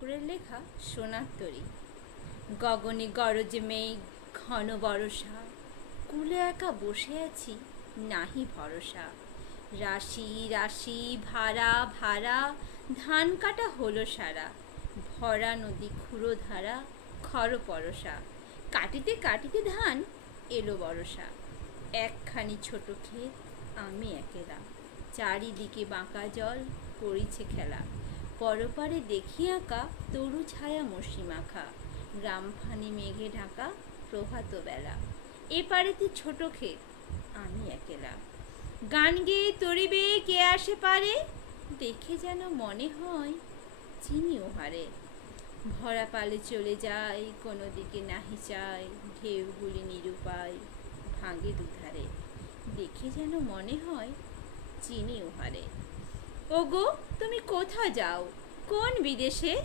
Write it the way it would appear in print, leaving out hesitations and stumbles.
ঠাকুরের লেখা সোনার তরী। গগনে গরজে মেঘ, ঘন বরষা, কুলে একা বসে আছি নাহি ভরসা। রাশি রাশি ভাড়া ভাড়া, ধান কাটা হলো সারা, ভরা নদী ক্ষুরো ধারা, খর পরশা। কাটিতে কাটিতে ধান এলো বরষা। একখানি ছোট ক্ষেত, আমি একেলা, চারিদিকে বাঁকা জল, করিছে খেলা। পরপারে দেখি আঁকা তরু ছায়া মসি মাখা, গ্রামখানি মেঘে ঢাকা প্রভাত বেলা। এপারেতে ছোট ক্ষেত, আমি একেলা, গান গেয়ে তরিবে কে আসে পারে, দেখে যেন মনে হয় চিনি ওহারে। ভরা পালে চলে যায়, কোনো দিকে নাহি চায়, ঢেউগুলি নিরুপায় ভাঙে দুধারে, দেখে যেন মনে হয় চিনি ওহারে। ওগো তুমি কোথা যাও, কোন বিদেশে?